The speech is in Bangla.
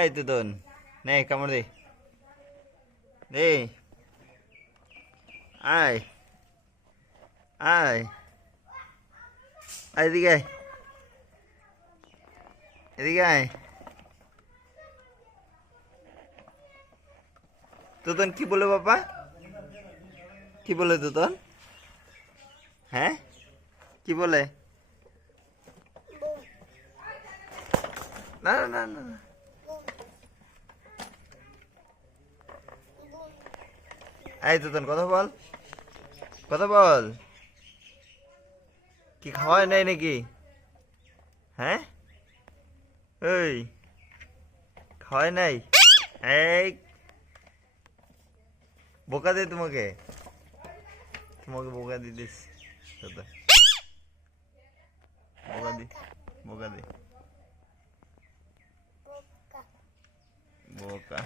এই তুতন নে কামড় দে দে আয় আয় এদিকে আয় এদিকে আয় তুতন কি বলে বাবা কি বলে তুতন হ্যাঁ কি বলে না না না না এই তুতন কথা বল কি খাওয়াই নাই নাকি হ্যাঁ এই খাওয়াই নাই এই বোকা দে তোমাকে বোকা দিস বোকা দে বোকা